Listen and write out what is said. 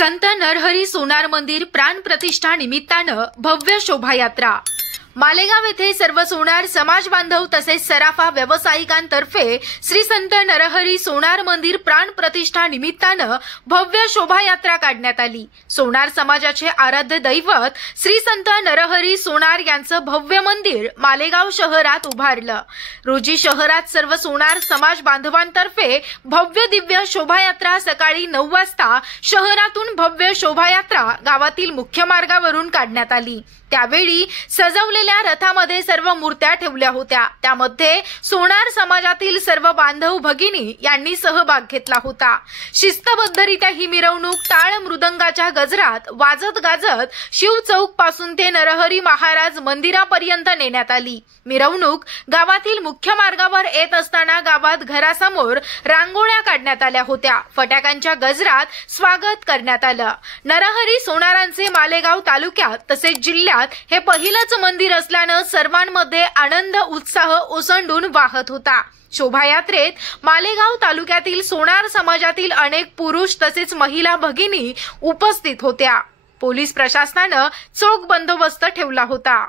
संत नरहरी सोनार मंदिर प्राण प्रतिष्ठा निमित्तानं भव्य शोभायात्रा। मालेगाव येथे सर्व सोनार समाज बांधव तसेच सराफा व्यावसायिकांतर्फे श्री संत नरहरी सोनार मंदिर प्राण प्रतिष्ठा निमित्तानं भव्य शोभायात्रा काढण्यात आली। सोनार समाजाचे आराध्य दैवत श्री संत नरहरी सोनार यांचं भव्य मंदिर मालेगाव शहरात उभारलं। रोजी शहरात सर्व सोनार समाज बांधवांतर्फे भव्य दिव्य शोभायात्रा सकाळी 9 वाजता शहरातून भव्य शोभायात्रा गावातील मुख्य मार्गावरून काढण्यात आली। त्यावेळी सजवलेल्या रथामध्ये सर्व मूर्त्या ठेवल्या होत्या। त्यामध्ये सोनार समाजातील सर्व बांधव भगिनी यांनी सहभाग घेतला होता। शिस्तबद्धरित्या ही मिरवणूक टाळ मृदंगाच्या गजरात वाजत गाजत शिव चौक पासून ते नरहरी महाराज मंदिरापर्यंत नेण्यात आली। मिरवणूक गावातील मुख्य मार्गावर येत असताना गावात घरासमोर रांगोळ्या काढण्यात आल्या होत्या। फटाक्यांच्या गजरात स्वागत करण्यात आलं। नरहरी सोनारांचे मालेगाव तालुक्यात तसेच जिल्ह्यात हे पहिलंच मंदिर असल्यानं सर्वांमध्ये आनंद उत्साह ओसंडून वाहत होता। शोभायात्रेत मालेगाव तालुक्यातील सोनार समाजातील अनेक पुरुष तसेच महिला भगिनी उपस्थित होत्या। पोलीस प्रशासनानं चोख बंदोबस्त ठेवला होता।